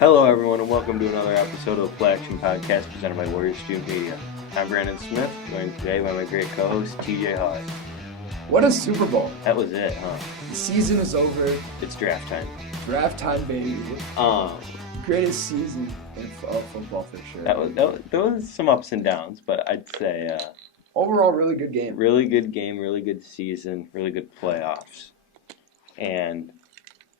Hello, everyone, and welcome to another episode of the Play Action Podcast presented by Warrior Student Media. I'm Brandon Smith, joined today by my great co-host, TJ Hawes. What a Super Bowl. That was it, huh? The season is over. It's draft time. Draft time, baby. Greatest season of football for sure. There was some ups and downs, but I'd say overall, really good game. Really good game, really good season, really good playoffs. And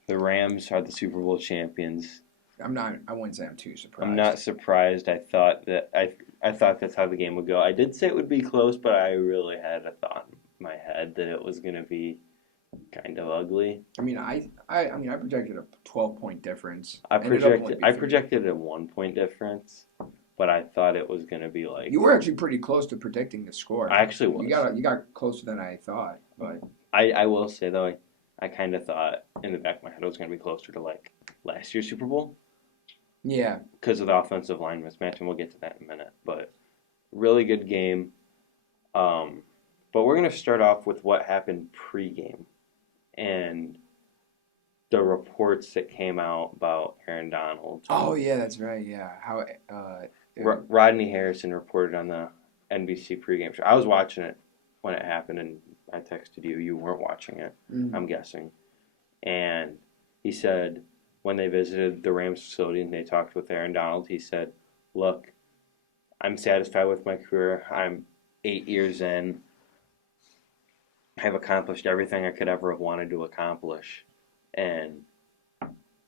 the Rams are the Super Bowl champions. I wouldn't say I'm too surprised. I'm not surprised. I thought that's how the game would go. I did say it would be close, but I really had a thought in my head that it was going to be kind of ugly. I mean, I projected a 12-point difference. I projected a 1-point difference, but I thought it was going to be like. You were actually pretty close to predicting the score. I actually was. You got closer than I thought, but I will say though, I kind of thought in the back of my head it was going to be closer to like last year's Super Bowl. Yeah. Because of the offensive line mismatch, and we'll get to that in a minute. But really good game. But we're going to start off with what happened pregame and the reports that came out about Aaron Donald. Oh, yeah, that's right, yeah. How Rodney Harrison reported on the NBC pregame show. I was watching it when it happened, and I texted you. You weren't watching it, I'm guessing. And he said when they visited the Rams facility and they talked with Aaron Donald, he said, look, I'm satisfied with my career. I'm 8 years in. I've accomplished everything I could ever have wanted to accomplish. And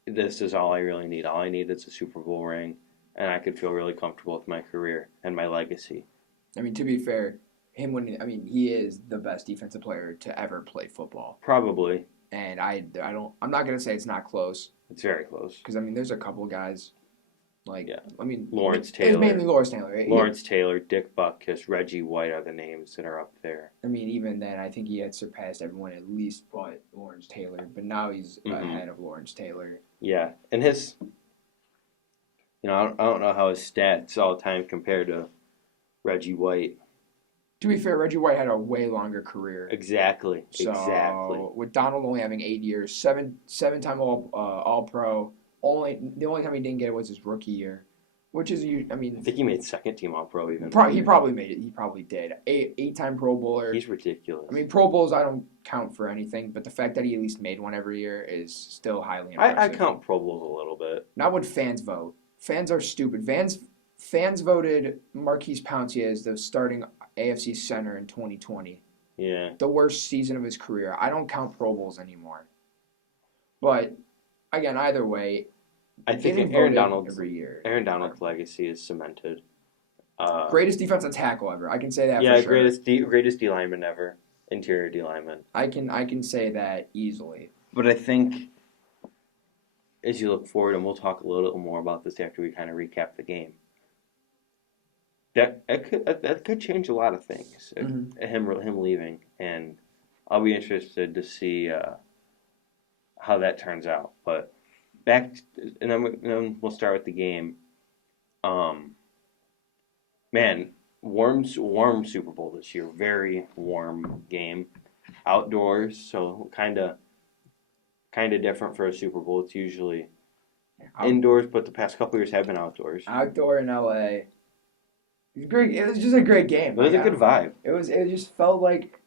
this is all I really need. All I need is a Super Bowl ring, and I could feel really comfortable with my career and my legacy. I mean, to be fair, he is the best defensive player to ever play football. Probably. And I'm not going to say it's not close. It's very close. Because, there's a couple guys, Lawrence Taylor. It's mainly Lawrence Taylor, right? Lawrence Taylor, Dick Butkus, Reggie White are the names that are up there. Even then, I think he had surpassed everyone at least but Lawrence Taylor. But now he's ahead of Lawrence Taylor. Yeah, and his, I don't know how his stats all the time compare to Reggie White. To be fair, Reggie White had a way longer career. Exactly. With Donald only having 8 years, seven-time All-Pro. The only time he didn't get it was his rookie year, which is I think he made second team All-Pro even. He probably made it. He probably did. Eight-time Pro Bowler. He's ridiculous. Pro Bowls I don't count for anything, but the fact that he at least made one every year is still highly impressive. I count Pro Bowls a little bit. Not when fans vote. Fans are stupid. Fans voted Marquise Pouncier as the starting AFC center in 2020. Yeah. The worst season of his career. I don't count Pro Bowls anymore. But again, either way, I think Aaron Donald's legacy is cemented. Greatest defensive tackle ever. I can say that. Yeah, for sure. greatest D lineman ever. Interior D lineman. I can say that easily. But I think as you look forward, and we'll talk a little more about this after we kind of recap the game. That could change a lot of things. Him leaving, and I'll be interested to see how that turns out. But then we'll start with the game. Warm Super Bowl this year. Very warm game, outdoors. So kind of different for a Super Bowl. It's usually indoors, but the past couple years have been outdoors. Outdoor in LA. It was great. It was just a great game. It was a good vibe. It just felt like.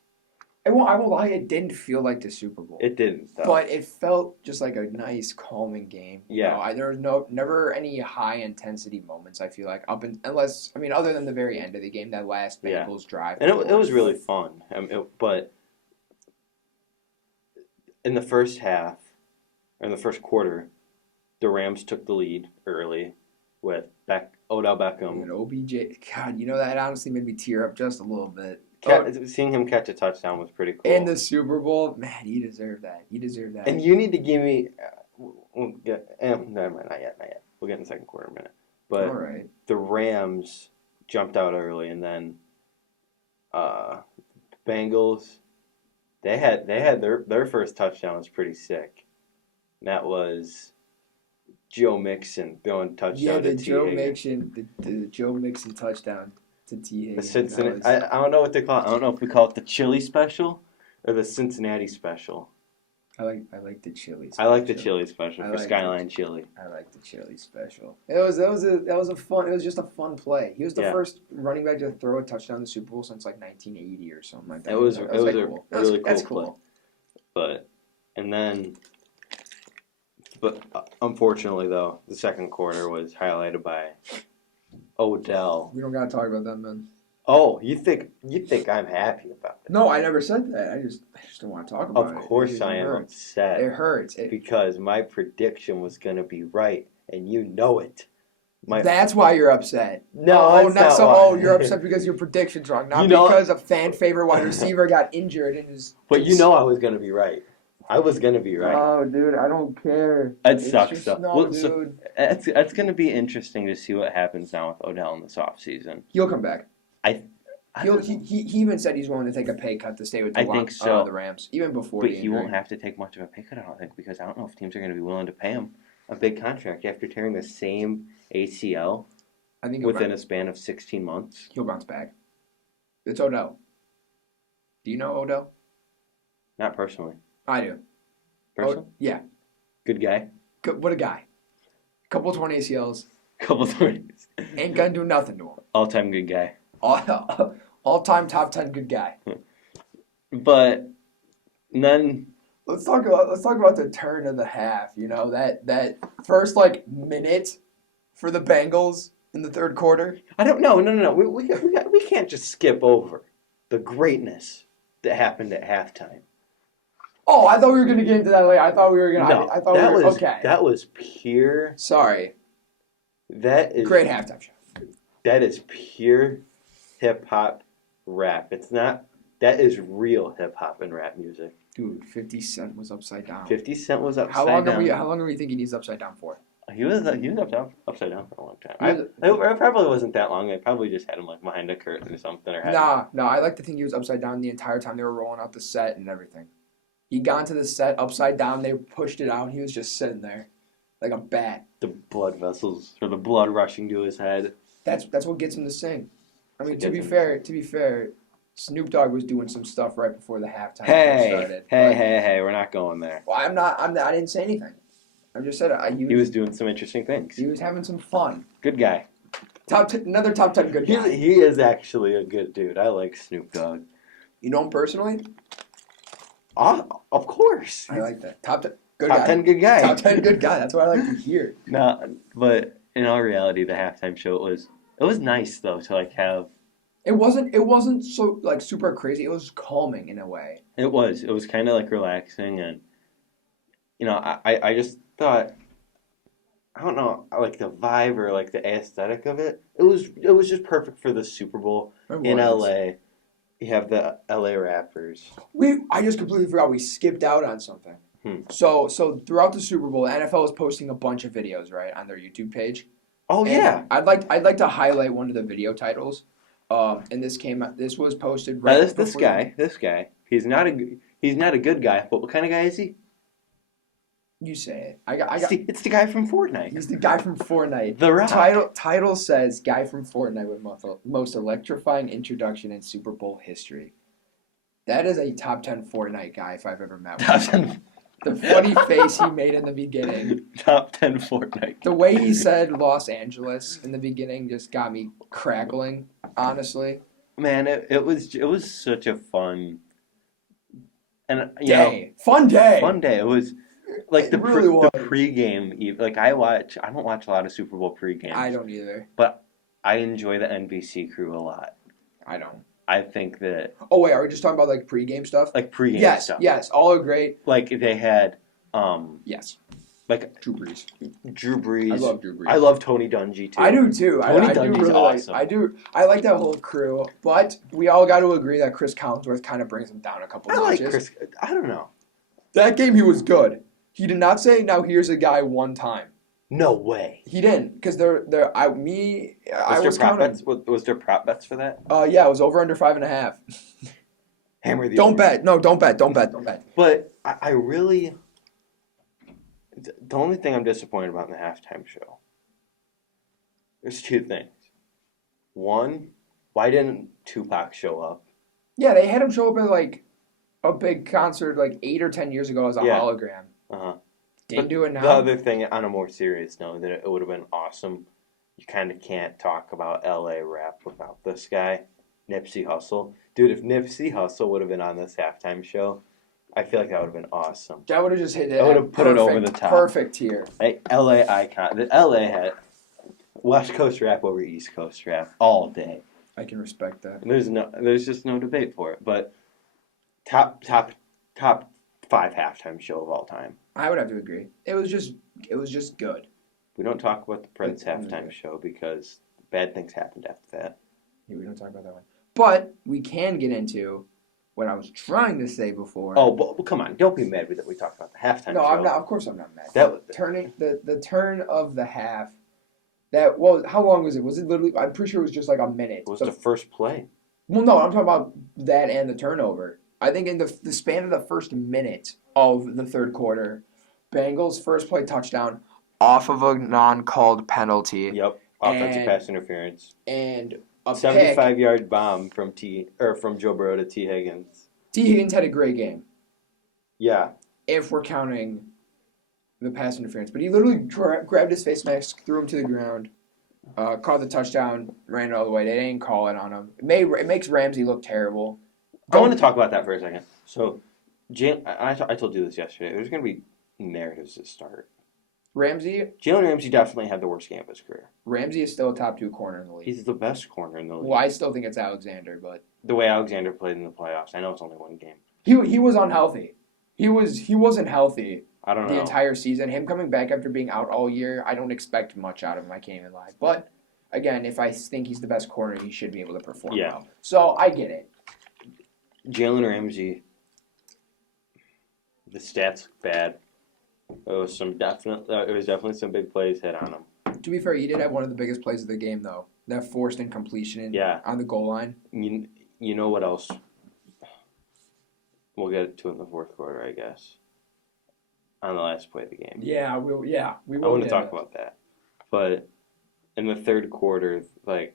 I won't lie. It didn't feel like the Super Bowl. It didn't, though. But it felt just like a nice, calming game. Yeah. There was never any high intensity moments. I feel like other than the very end of the game, that last Bengals drive. And it was really fun. But in the first half, or in the first quarter, the Rams took the lead early with Odell Beckham. And OBJ, God, that honestly made me tear up just a little bit. Seeing him catch a touchdown was pretty cool. In the Super Bowl, man, he deserved that. And you need to give me. Never mind, not yet. We'll get in the second quarter in a minute. But all right. The Rams jumped out early, and then Bengals. They had their first touchdown was pretty sick. And that was Joe Mixon throwing touchdown. Yeah, the Joe Mixon touchdown. To T. Higgins. The Cincinnati. I don't know what they call it. I don't know if we call it the Chili Special or the Cincinnati Special. I like the chili I like the special. chili special I for like Skyline Chili. I like the chili special. It was just a fun play. He was the Yeah. first running back to throw a touchdown in the Super Bowl since like 1980 or something like that. It was That a like, really cool. cool That's play. cool. But unfortunately though, the second quarter was highlighted by Odell. We don't gotta talk about that, man. Oh, you think I'm happy about it? No, I never said that. I just don't want to talk about it. Of course I am upset. It hurts. Because my prediction was going to be right, and you know it. That's why you're upset. No, that's not why. Oh, you're upset because your prediction's wrong, not because a fan favorite wide receiver got injured and is. But you know I was going to be right. I was going to be right. Oh, dude, I don't care. That sucks, though. No, dude. So that's going to be interesting to see what happens now with Odell in this offseason. He'll come back. He even said he's willing to take a pay cut to stay with the Rams, even before but the injury. He won't have to take much of a pay cut, I don't think, because I don't know if teams are going to be willing to pay him a big contract after tearing the same ACL within a span of 16 months. He'll bounce back. It's Odell. Do you know Odell? Not personally. I do. Personally? Yeah. Good guy. What a guy. Couple torn ACLs. Couple 20s. Ain't gonna do nothing to him. All-time good guy. All-time top 10 good guy. But none. Let's talk about the turn of the half. You know that first minute for the Bengals in the third quarter. I don't know. No. We can't just skip over the greatness that happened at halftime. Oh, I thought we were gonna get into that later. I thought we were gonna. No, I thought we were okay. That was pure. Sorry. That is great halftime show. That is pure hip hop rap. It's not. That is real hip hop and rap music. Dude, 50 Cent was upside down. 50 Cent was upside down. How long are we thinking he's upside down for? He was upside down for a long time. It probably wasn't that long. They probably just had him behind a curtain or something. No. I like to think he was upside down the entire time they were rolling out the set and everything. He got into the set upside down. They pushed it out. And he was just sitting there like a bat. The blood vessels or the blood rushing to his head. That's what gets him to sing. I mean, to be fair, Snoop Dogg was doing some stuff right before the halftime started. Hey, we're not going there. Well, I'm not. I didn't say anything. I just said he was doing some interesting things. He was having some fun. Good guy. Another top 10 good guy. He is actually a good dude. I like Snoop Dogg. You know him personally? Of course. I like that. Top 10 good guy. Top 10 good guy. That's what I like to hear. No, but in all reality, the halftime show it was nice though to have. It wasn't so super crazy. It was calming in a way. It was kind of relaxing, and I just thought, I don't know, the vibe or the aesthetic of it. It was just perfect for the Super Bowl in LA. You have the LA rappers. I just completely forgot we skipped out on something. So throughout the Super Bowl, the NFL was posting a bunch of videos, right, on their YouTube page. Oh, and yeah. I'd like to highlight one of the video titles. And this was posted right This guy. He's not a good guy, but what kind of guy is he? You say it. It's the guy from Fortnite. He's the guy from Fortnite. The Rock. Title says guy from Fortnite with most electrifying introduction in Super Bowl history. That is a top 10 Fortnite guy if I've ever met one. The funny face he made in the beginning. Top 10 Fortnite. The way he said Los Angeles in the beginning just got me crackling, honestly. Man, it was such a fun Fun day. It was the pregame. I don't watch a lot of Super Bowl pregames. I don't either. But I enjoy the NBC crew a lot. I don't. I think that. Oh wait, are we just talking about pregame stuff? Pregame stuff. Yes, all are great. They had. Yes. Drew Brees. I love Drew Brees. I love Tony Dungy too. I do too. Tony Dungy's really awesome. I like that whole crew, but we all got to agree that Chris Collinsworth kind of brings him down a couple notches. I like Chris. I don't know. That game he was good. He did not say, "Now here's a guy one time." No way. He didn't, because Was there prop bets for that? Yeah, it was over under 5.5. Hammer the. Don't bet. No, don't bet. But I really. The only thing I'm disappointed about in the halftime show. There's two things. One, why didn't Tupac show up? Yeah, they had him show up at a big concert like 8 or 10 years ago as a hologram. Uh-huh. Didn't do it now. The other thing, on a more serious note, that it would have been awesome. You kind of can't talk about LA rap without this guy, Nipsey Hussle. Dude, if Nipsey Hussle would have been on this halftime show, I feel like that would have been awesome. That would have just hit it. I would have put it over the top. Perfect here. Hey, LA icon. The LA had West Coast rap over East Coast rap all day. I can respect that. There's just no debate for it. But top 5 halftime show of all time. I would have to agree. It was just good. We don't talk about the Prince halftime show because bad things happened after that. Yeah, we don't talk about that one. But we can get into what I was trying to say before. Oh, but come on. Don't be mad that we talked about the halftime show. No, I'm not. Of course I'm not mad. The turn of the half. How long was it? Was it literally? I'm pretty sure it was just like a minute. It was the first play. Well, no, I'm talking about that and the turnover. I think in the span of the first minute of the third quarter, Bengals first play touchdown off of a non-called penalty. Yep, offensive pass interference. And a 75-yard bomb from Joe Burrow to T. Higgins. T. Higgins had a great game. Yeah. If we're counting the pass interference. But he literally grabbed his face mask, threw him to the ground, caught the touchdown, ran it all the way. They didn't call it on him. It makes Ramsey look terrible. I want to talk about that for a second. So, I told you this yesterday. There's going to be narratives that start. Jalen Ramsey definitely had the worst game of his career. Ramsey is still a top 2 corner in the league. He's the best corner in the league. Well, I still think it's Alexander, but the way Alexander played in the playoffs, I know it's only one game. He was unhealthy. He wasn't healthy. I don't know. The entire season. Him coming back after being out all year, I don't expect much out of him. I can't even lie. But again, if I think he's the best corner, he should be able to perform well. So I get it. Jalen Ramsey, the stats look bad. It was definitely some big plays hit on him. To be fair, he did have one of the biggest plays of the game, though. That forced incompletion on the goal line. You know what else? We'll get to in the fourth quarter, I guess. On the last play of the game. Yeah, we will. I want to talk about that. But in the third quarter, that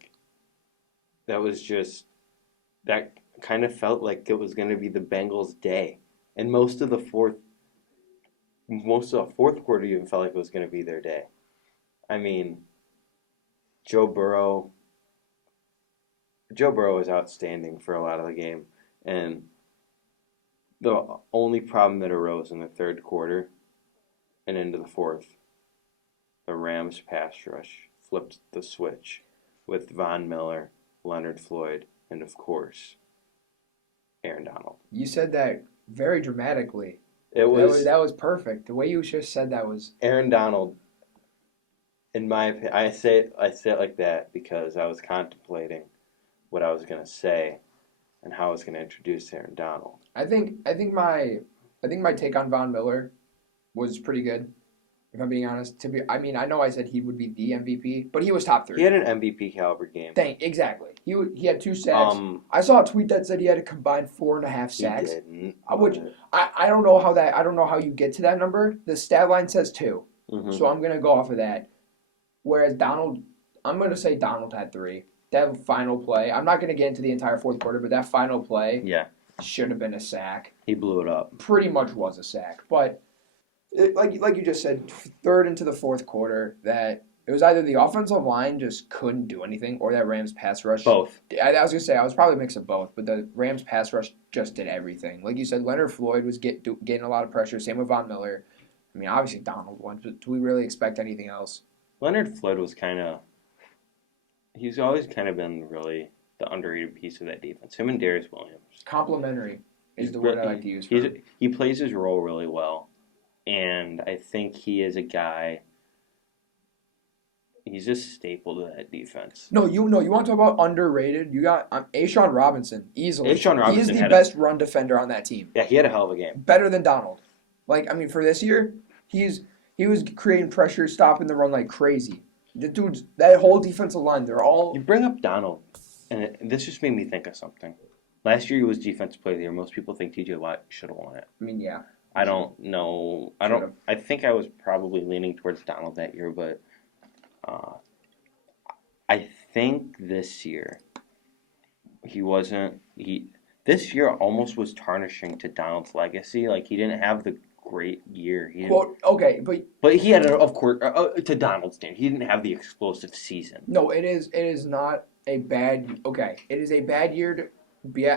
kind of felt like it was going to be the Bengals' day. And most of the fourth quarter even felt like it was going to be their day. I mean, Joe Burrow was outstanding for a lot of the game. And the only problem that arose in the third quarter and into the fourth, the Rams pass rush flipped the switch with Von Miller, Leonard Floyd, and of course, Aaron Donald. You said that very dramatically. That was perfect. The way you just said that was Aaron Donald. In my opinion, I say it like that because I was contemplating what I was going to say and how I was going to introduce Aaron Donald. I think my take on Von Miller was pretty good. If I'm being honest, I know I said he would be the MVP, but he was top 3. He had an MVP caliber game. Exactly. He had 2 sacks. I saw a tweet that said he had a combined 4.5 sacks. He didn't. I don't know how you get to that number. The stat line says 2, so I'm gonna go off of that. Whereas Donald, I'm gonna say Donald had 3. That final play, I'm not gonna get into the entire fourth quarter, but that final play, should have been a sack. He blew it up. Pretty much was a sack, but. Like you just said, third into the fourth quarter, that it was either the offensive line just couldn't do anything or that Rams pass rush. Both. I was going to say, I was probably a mix of both, but the Rams pass rush just did everything. Like you said, Leonard Floyd was getting a lot of pressure. Same with Von Miller. I mean, obviously Donald won, but do we really expect anything else? Leonard Floyd was he's always kind of been really the underrated piece of that defense. Him and Darius Williams. Complimentary is the word I like to use for him. He plays his role really well. And I think he is a guy. He's a staple to that defense. No, you want to talk about underrated? You got A'Shawn Robinson easily. A'Shawn Robinson. He is the best run defender on that team. Yeah, he had a hell of a game. Better than Donald. For this year, he was creating pressure, stopping the run like crazy. The dudes, that whole defensive line, they're all. You bring up Donald, and this just made me think of something. Last year he was Defensive Player of the Year. Most people think T.J. Watt should have won it. I mean, yeah. I don't know. I think I was probably leaning towards Donald that year, but I think this year he wasn't. The this year almost was tarnishing to Donald's legacy. Like, he didn't have the great year. Well, okay, but he had, of course, to Donald's standard, he didn't have the explosive season. No, it is not a bad. Okay, it is a bad year to be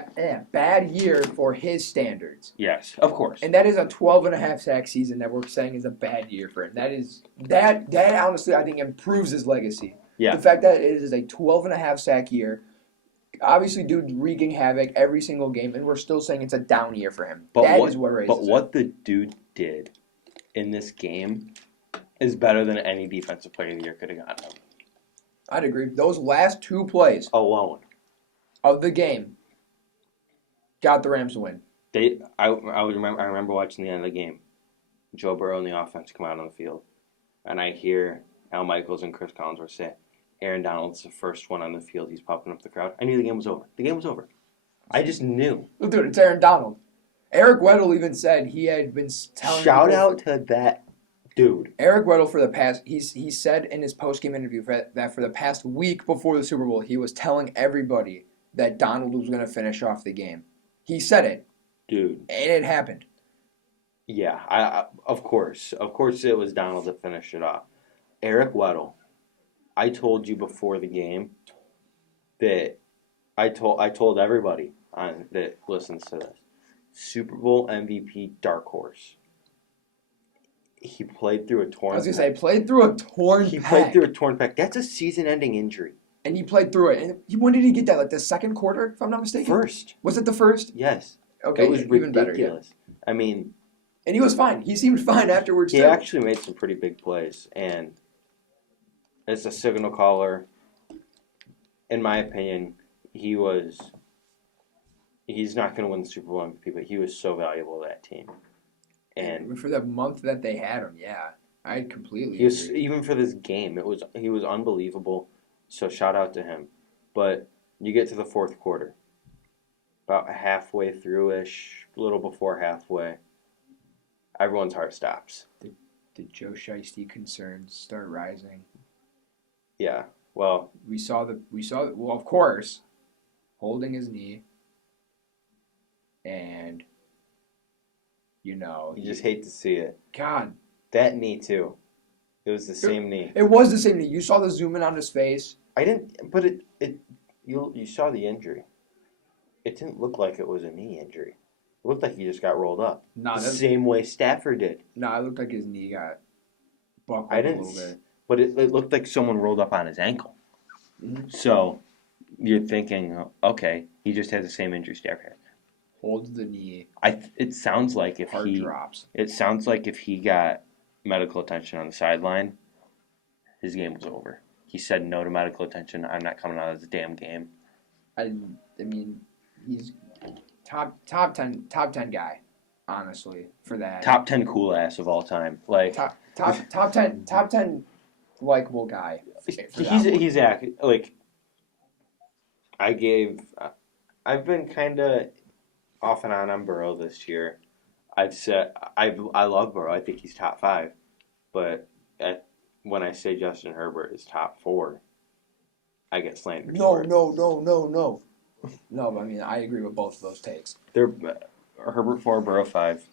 bad year for his standards. Yes, of course. And that is a 12.5 sack season that we're saying is a bad year for him. That honestly I think improves his legacy. Yeah. The fact that it is a 12.5 sack year, obviously dude wreaking havoc every single game, and we're still saying it's a down year for him. But what the dude did in this game is better than any defensive player of the year could have gotten him. I'd agree. Those last 2 plays alone of the game got the Rams a win. I remember watching the end of the game. Joe Burrow and the offense come out on the field, and I hear Al Michaels and Chris Collinsworth say, "Aaron Donald's the first one on the field. He's popping up the crowd." I knew the game was over. The game was over. I just knew. Dude, it's Aaron Donald. Eric Weddle even said he had been telling. Shout out to that dude. Eric Weddle for the past. He said in his post-game interview that for the past week before the Super Bowl, he was telling everybody that Donald was going to finish off the game. He said it, dude, and it happened. Yeah, of course it was Donald that finished it off. Eric Weddle, I told you before the game that I told everybody that listens to this, Super Bowl MVP dark horse. He played through a torn. I was gonna say played through a torn. He played through a torn pec. That's a season-ending injury. And he played through it. And when did he get that? Like the second quarter, if I'm not mistaken. First. Was it the first? Yes. Okay. It was even ridiculous. Better, yeah. I mean. And he was fine. He seemed fine afterwards. He actually made some pretty big plays, and as a signal caller, in my opinion, he's not going to win the Super Bowl MVP, but he was so valuable to that team. And for the month that they had him, yeah, I completely agree. Even for this game, he was unbelievable. So shout out to him. But you get to the fourth quarter, about halfway through-ish, a little before halfway, everyone's heart stops. Did Joe Shiesty concerns start rising? Yeah. Well, we saw well, of course, holding his knee, and you just hate to see it. God, that knee too. It was the same knee. It was the same knee. You saw the zoom in on his face. I didn't, but you saw the injury. It didn't look like it was a knee injury. It looked like he just got rolled up. The same way Stafford did. No, it looked like his knee got buckled a little bit. But it looked like someone rolled up on his ankle. Mm-hmm. So you're thinking, okay, he just has the same injury Stafford had. Holds the knee. It sounds like if heart drops. It sounds like if he got medical attention on the sideline, his game was over. He said no to medical attention. I'm not coming out of this damn game. I mean, he's top 10 guy, honestly, for that. Top 10 cool ass of all time. Like top 10 likable guy. He's like I've been kind of off and on Burrow this year. I've said I love Burrow. I think he's top 5, but when I say Justin Herbert is top 4, I get slandered. No. No, I mean I agree with both of those takes. They're Herbert 4, Burrow 5.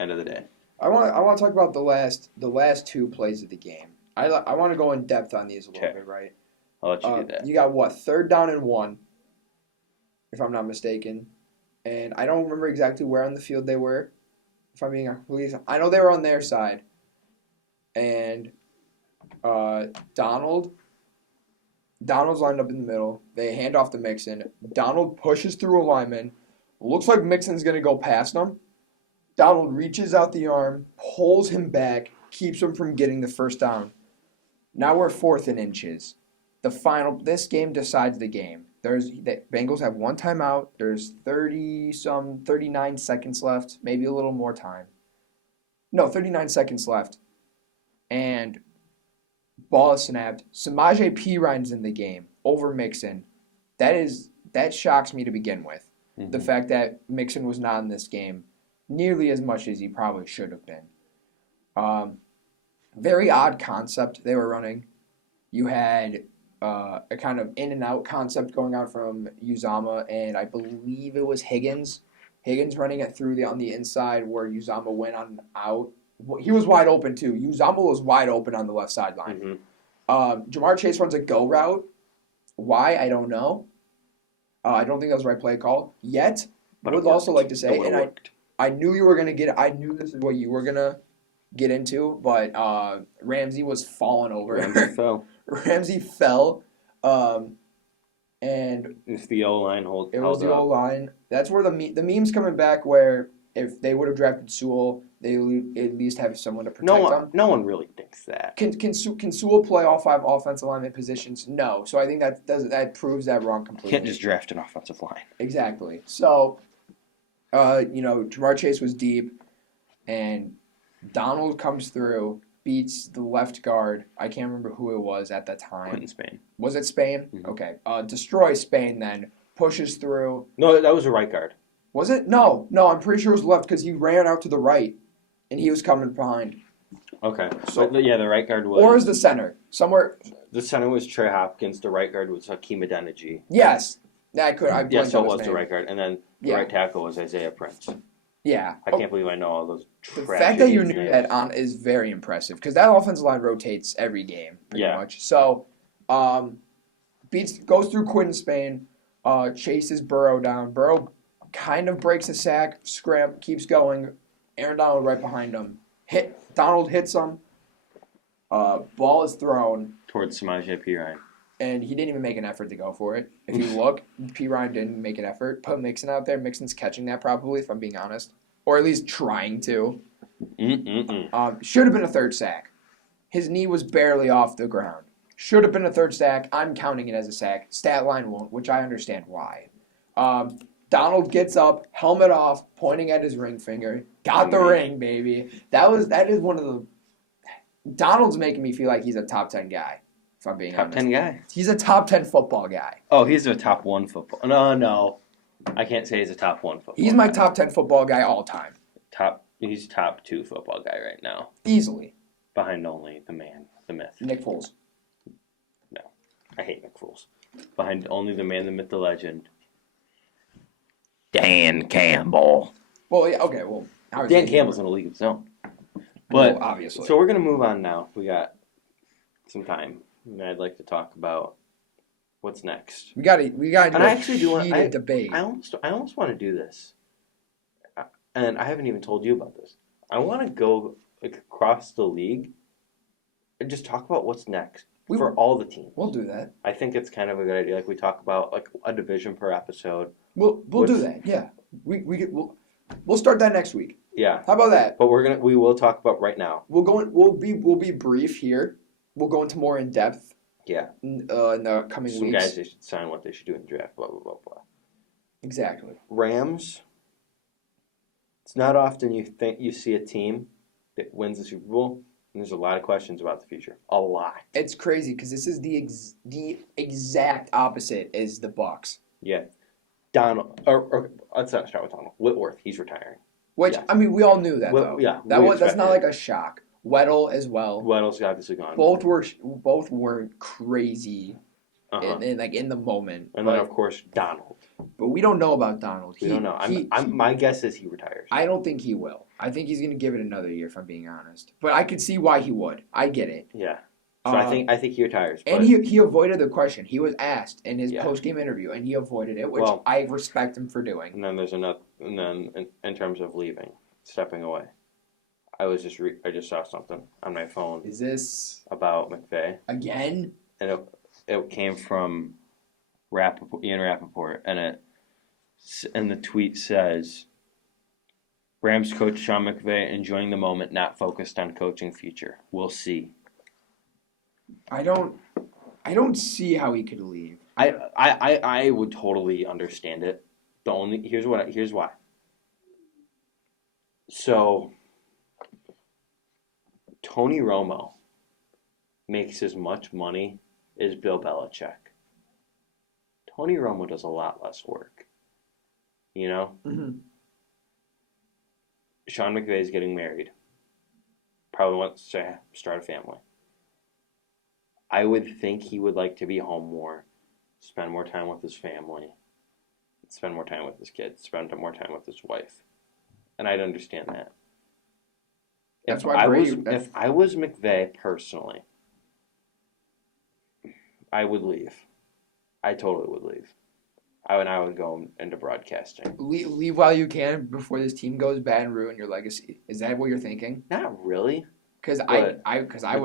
End of the day. I want to talk about the last 2 plays of the game. I want to go in depth on these a little bit, right? I'll let you do that. You got what? 3rd down and 1, if I'm not mistaken. And I don't remember exactly where on the field they were. If I'm being completely honest, I know they were on their side. And Donald's lined up in the middle. They hand off to Mixon. Donald pushes through a lineman. Looks like Mixon's going to go past him. Donald reaches out the arm, pulls him back, keeps him from getting the first down. Now we're 4th and inches. This game decides the game. The Bengals have 1 timeout. There's 39 seconds left, maybe a little more time. No, 39 seconds left. And ball is snapped. Samaje Perine's in the game over Mixon. That shocks me to begin with. Mm-hmm. The fact that Mixon was not in this game nearly as much as he probably should have been. Very odd concept they were running. You had a kind of in and out concept going on from Uzama, and I believe it was Higgins. Higgins running it through on the inside where Uzama went on out. He was wide open too. Uzama was wide open on the left sideline. Jamar Chase runs a go route. Why? I don't know. I don't think that was the right play call yet. But I would also like to say, and I knew you were gonna I knew this is what you were gonna get into, but Ramsey was falling over. Ramsey fell. And it's the O-line hold. It was the O-line. That's where the meme's coming back. Where if they would have drafted Sewell, they at least have someone to protect them. No one really thinks that. Can Sewell play all 5 offensive lineman positions? No. So I think that proves that wrong completely. You can't just draft an offensive line. Exactly. So, Jamar Chase was deep, and Donald comes through, beats the left guard. I can't remember who it was at that time. Quentin Spain. Was it Spain? Mm-hmm. Okay. Destroys Spain then, pushes through. No, that was a right guard. Was it? No, I'm pretty sure it was left because he ran out to the right, and he was coming behind. Okay. So yeah, the right guard was. Or is the center somewhere? The center was Trey Hopkins. The right guard was Hakeem Adeniji. Yes, so it was the right guard, and then the right tackle was Isaiah Prince. Yeah. I can't believe I know all those. The fact that you knew that on is very impressive because that offensive line rotates every game pretty much. So, goes through Quentin Spain, chases Burrow down. Burrow kind of breaks a sack, scramble, keeps going. Aaron Donald right behind him. Donald hits him. Ball is thrown towards Samaje Perine. And he didn't even make an effort to go for it. If you look, Perine didn't make an effort. Put Mixon out there. Mixon's catching that probably, if I'm being honest. Or at least trying to. Should have been a third sack. His knee was barely off the ground. Should have been a third sack. I'm counting it as a sack. Stat line won't, which I understand why. Donald gets up, helmet off, pointing at his ring finger. Got the ring, baby. That is one of the... Donald's making me feel like he's a top 10 guy. If I'm being honest. Top 10 guy? He's a top 10 football guy. Oh, he's a top 1 football. No. I can't say he's a top 1 football He's my top 10 football guy all time. He's top 2 football guy right now. Easily. Behind only the man, the myth. Nick Foles. No. I hate Nick Foles. Behind only the man, the myth, the legend. Dan Campbell. Well, yeah, okay, well. Dan Campbell's in a league of his own. But, obviously. So we're going to move on now. We got some time. And I'd like to talk about what's next. We got to do a heated debate. I almost want to do this, and I haven't even told you about this. I want to go across the league and just talk about what's next for all the teams. We'll do that. I think it's kind of a good idea. Like we talk about a division per episode. We'll do that. Yeah, we'll start that next week. Yeah. How about that? But we will talk about right now. We'll be brief here. We'll go into more in depth. Yeah. In the coming weeks. Some guys they should sign, what they should do in the draft. Blah blah blah blah. Exactly. Rams. It's not often you see a team that wins the Super Bowl, and there's a lot of questions about the future. A lot. It's crazy because this is the exact opposite as the Bucs. Yeah. Donald, or let's not start with Donald. Whitworth, he's retiring. Which I mean, we all knew that though. Yeah. That's not like a shock. Weddle as well. Weddle's obviously gone. Both were crazy, in the moment. And then of course Donald. But we don't know about Donald. We don't know. My guess is he retires. I don't think he will. I think he's going to give it another year, if I'm being honest. But I could see why he would. I get it. Yeah. So I think he retires. And he avoided the question. He was asked in his post-game interview, and he avoided it, which I respect him for doing. And then there's another. And then in terms of leaving, stepping away, I just saw something on my phone. Is this about McVay again? And it came from Ian Rappaport, and the tweet says, "Rams coach Sean McVay enjoying the moment, not focused on coaching future. We'll see." I don't see how he could leave. I would totally understand it. Here's why. So Tony Romo makes as much money as Bill Belichick. Tony Romo does a lot less work. You know? Mm-hmm. Sean McVay is getting married. Probably wants to start a family. I would think he would like to be home more, spend more time with his family, spend more time with his kids, spend more time with his wife. And I'd understand that. That's If why if I was McVay personally, I would leave. I totally would leave. I would go into broadcasting. Leave while you can before this team goes bad and ruin your legacy. Is that what you're thinking? Not really. Because I would.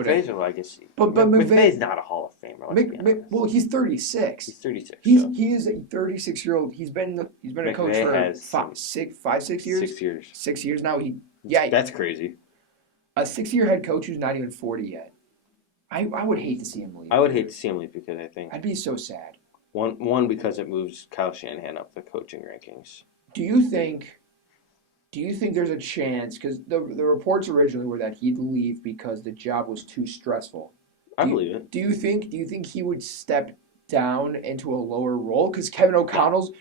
McVay's a legacy. But McVay's not a Hall of Famer. Let's be honest. Well, he's 36. He's 36. He is a 36-year-old. He's been a coach for 6 years. 6 years. 6 years now. That's crazy. A 6-year head coach who's not even 40 yet. I would hate to see him leave. I would hate to see him leave because I think I'd be so sad. One because it moves Kyle Shanahan up the coaching rankings. Do you think there's a chance, because the reports originally were that he'd leave because the job was too stressful? I believe it. Do you think he would step down into a lower role because Kevin O'Connell's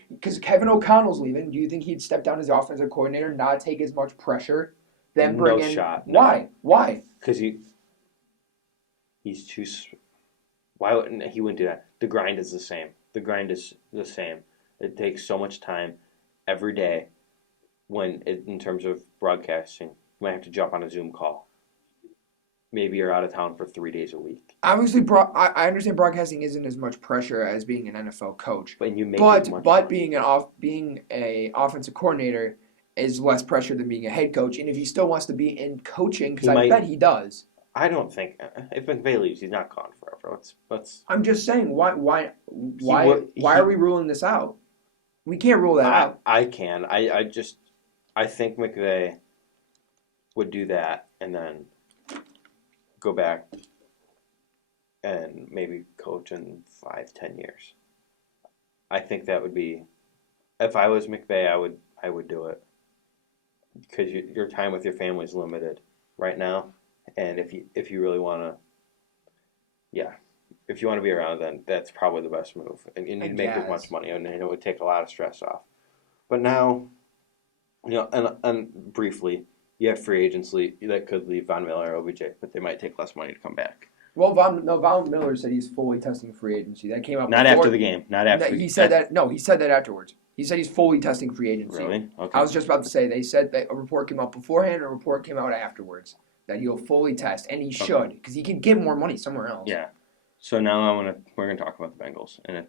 leaving? Do you think he'd step down as offensive coordinator, not take as much pressure, then bring in? Shot. Why? Why? Because he's too. Why wouldn't he? Wouldn't do that. The grind is the same. It takes so much time every day. In terms of broadcasting, you might have to jump on a Zoom call. Maybe you're out of town for 3 days a week. Obviously, I understand broadcasting isn't as much pressure as being an NFL coach. But being an offensive coordinator is less pressure than being a head coach. And if he still wants to be in coaching, because I bet he does. I don't think if McVay leaves, he's not gone forever. Let's. I'm just saying, why are we ruling this out? We can't rule that out. I can. I think McVay would do that and then go back and maybe coach in 5-10 years. I think that would be, if I was McVay, I would do it because your time with your family is limited right now, and if you really want to, if you want to be around, then that's probably the best move, and you need to make as much money, and it would take a lot of stress off. But now, and briefly, you have free agents that could leave Von Miller or OBJ, but they might take less money to come back. Well, Von Miller said he's fully testing free agency. That came out not after the game. Not after. He said that. No, he said that afterwards. He said he's fully testing free agency. Really? Okay. I was just about to say they said that a report came out beforehand and a report came out afterwards that he'll fully test, and he should because he can get more money somewhere else. Yeah. So now we're gonna talk about the Bengals, and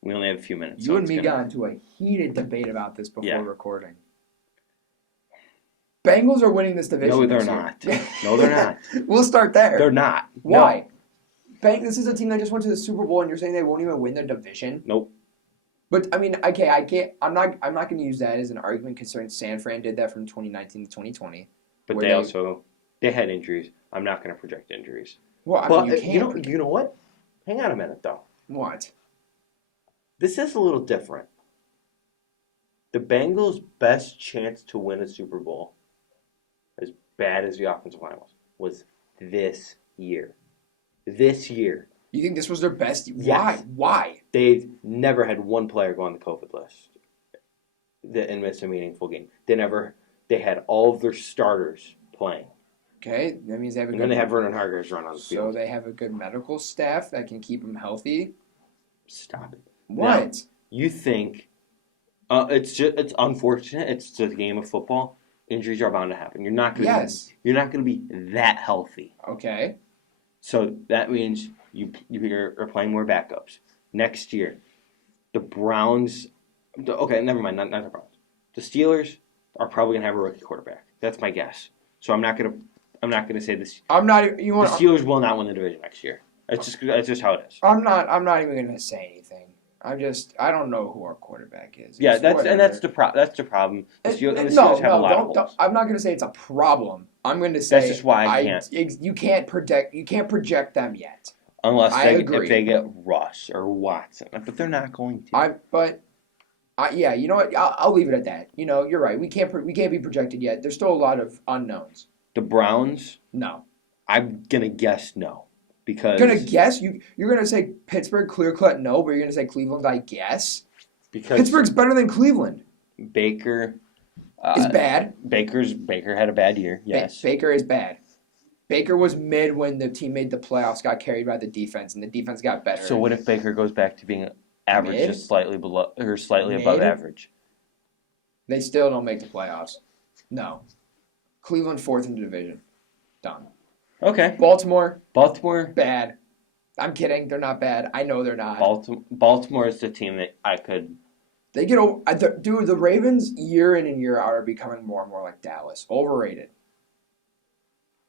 we only have a few minutes. You and me got into a heated debate about this before recording. Bengals are winning this division. No, they're not. No, they're not. We'll start there. They're not. Why? No. This is a team that just went to the Super Bowl, and you're saying they won't even win their division? Nope. But I mean, okay, I can't. I'm not going to use that as an argument, considering San Fran did that from 2019 to 2020. But they had injuries. I'm not going to project injuries. Well, I mean, you know what? Hang on a minute, though. What? This is a little different. The Bengals' best chance to win a Super Bowl, as bad as the offensive line was this year. This year. You think this was their best? Yes. Why? They've never had one player go on the COVID list and miss a meaningful game. They had all of their starters playing. Okay, that means they have then they have Vernon Hargreaves run on the field. So they have a good medical staff that can keep them healthy. Stop it. What? Now, you think it's unfortunate. It's the game of football. Injuries are bound to happen. You're not going to be that healthy. Okay. So that means you're playing more backups. Next year, the Browns. Okay, never mind. Not the Browns. The Steelers are probably going to have a rookie quarterback. That's my guess. So I'm not going to say this. The Steelers will not win the division next year. It's just how it is. I'm not even going to say anything. I don't know who our quarterback is. Yeah, that's the problem. The Steelers have a lot of holes. I'm not going to say it's a problem. I'm going to say that's just why I can't. You can't project them yet. Unless if they get Russ or Watson, but they're not going to. Yeah, you know what? I'll leave it at that. You're right. We can't be projected yet. There's still a lot of unknowns. The Browns? No. I'm gonna guess no. Because gonna guess? You're gonna say Pittsburgh clear cut no, but you're gonna say Cleveland I guess? Because Pittsburgh's better than Cleveland. Baker is bad. Baker had a bad year, yes. Baker is bad. Baker was mid when the team made the playoffs, got carried by the defense, and the defense got better. So what if Baker goes back to being average, Mid? just slightly below or slightly above Mid? average? They still don't make the playoffs. No. Cleveland 4th in the division. Done. Okay. Baltimore, Bad. I'm kidding. They're not bad. I know they're not. Baltimore is the team that I could. They get over. Dude, the Ravens year in and year out are becoming more and more like Dallas. Overrated.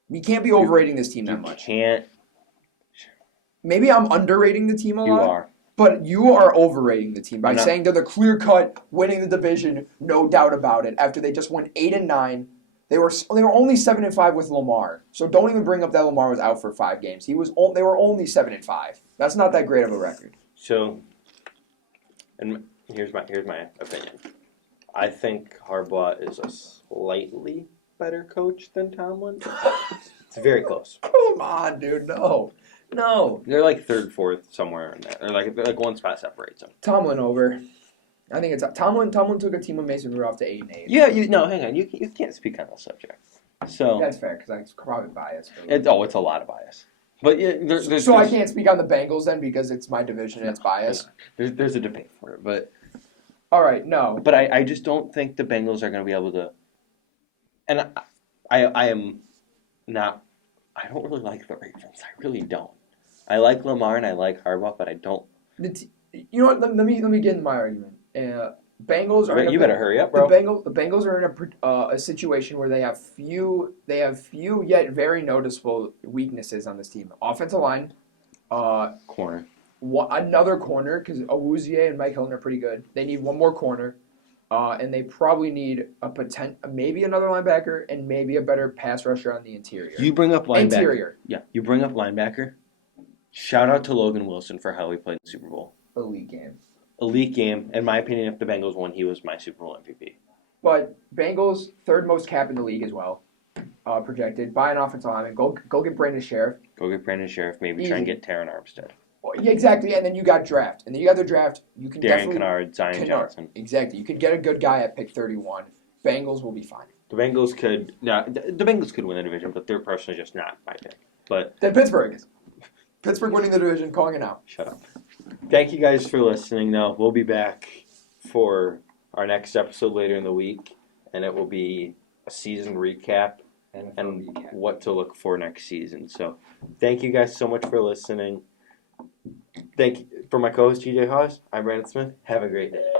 We can't be overrating this team that much. Can't. Maybe I'm underrating the team a lot. You are. But you are overrating the team by saying they're the clear cut winning the division, no doubt about it. After they just went 8-9, they were only 7-5 with Lamar. So don't even bring up that Lamar was out for 5 games. They were only 7-5. That's not that great of a record. So, and here's my opinion. I think Harbaugh is a slightly better coach than Tomlin. It's very close. Come on, dude. No. They're like 3rd, 4th, somewhere in there. They're like one spot separates them. Tomlin over. I think it's Tomlin. Tomlin took a team of Mason Rudolph to 8-8. Yeah, hang on. You can't speak on the subject. So that's fair because I'm probably biased. It's a lot of bias. But yeah, I can't speak on the Bengals then because it's my division and it's biased. There's a debate for it, but all right, no. But I just don't think the Bengals are going to be able to. And I am not. I don't really like the Ravens. I really don't. I like Lamar and I like Harbaugh, but I don't. You know what? Let me get into my argument. Bengals are. You better hurry up, bro. The Bengals are in a situation where they have few yet very noticeable weaknesses on this team. Offensive line, corner. Another corner because Awuzie and Mike Hilton are pretty good. They need one more corner, and they probably need maybe another linebacker and maybe a better pass rusher on the interior. You bring up linebacker. Interior. Yeah, you bring up linebacker. Shout out to Logan Wilson for how he played in the Super Bowl. Elite game. In my opinion, if the Bengals won, he was my Super Bowl MVP. But Bengals, 3rd most cap in the league as well, projected. Buy an offensive lineman. Go get Brandon Sheriff. Maybe Easy. try and get Taron Armstead. Well, yeah, exactly. And then you got draft. And then you got the draft. You can Darian Kennard, Zion Johnson. Exactly. You could get a good guy at pick 31. Bengals will be fine. The Bengals could win the division, but they're personally just not my pick. But then Pittsburgh winning the division, calling it out. Shut up. Thank you guys for listening, though. We'll be back for our next episode later in the week, and it will be a season recap and what to look for next season. So thank you guys so much for listening. For my co-host, TJ Haas, I'm Brandon Smith. Have a great day.